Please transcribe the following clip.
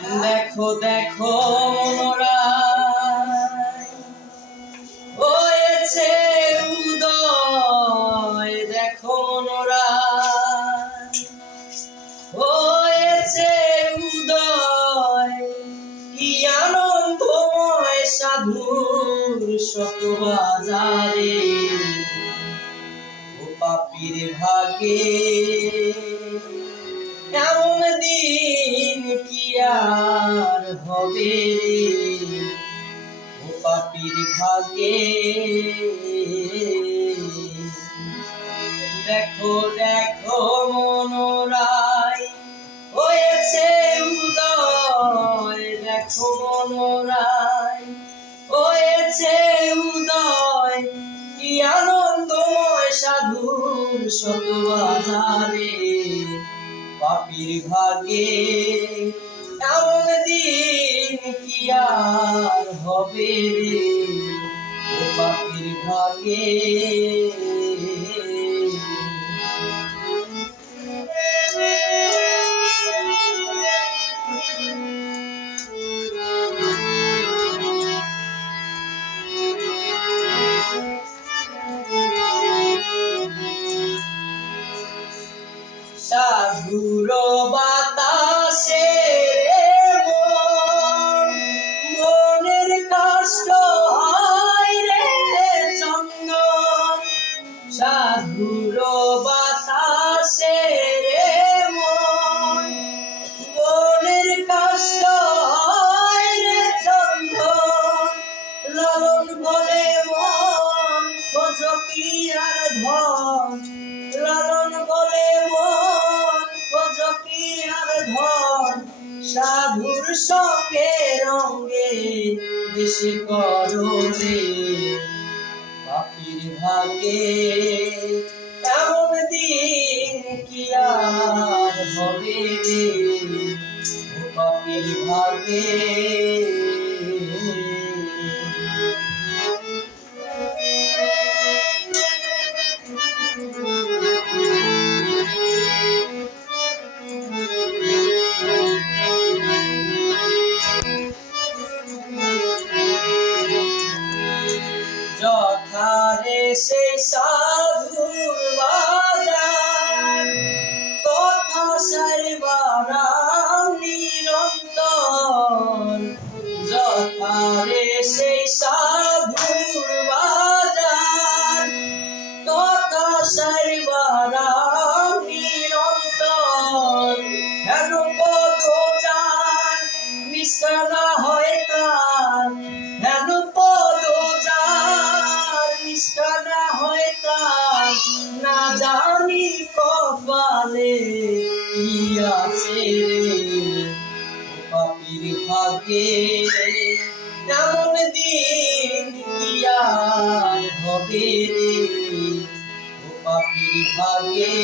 দেখো দেখো মনোরায় হয়েছে উদয়, দেখো মনোরায় হয়েছে উদয়, কি আনন্দময় সাধুর শত বাজারে। ও পাপীর ভাগে এমন দিন কি আর হবে রে। ও পাপীর ভাগে দেখো দেখো মনোরায় হয়েছে উদয়, দেখো মনোরায় হয়েছে উদয়, কি আনন্দময় সাধুর শত বাজারে। পাপীর ভাগে এমন দিন কি আর হবে রে। ও পাপীর ভাগে সাধুর বাতাসে মনের কষ্ট হয় রে চন্দন। সাধুর বাতাসে মনের কষ্ট হয় রে চন্দন। লালন বলে মন ভজকি আর ধন, লালন বলে মন ভজকি আর ধন। সাধুর সঙ্গে রঙ্গে দেশে করো রে। পাপীর ভাগে এমন দিন কি আর হবে রে। ও পাপীর ভাগে যথারে সেই সাধুর বাজার কথা সাইবার নিরন্তর। যথারে সেই সাধুর বাজার কথা সাইবার নিরন্তর। হেন পদ যার নিষ্ঠা না হয় তার, হেন পদ না হয় তার, না জানি কপালে কি আছে রে। ও পাপীর ভাগে এমন দিন কি আর হবে রে। ও পাপীর ভাগে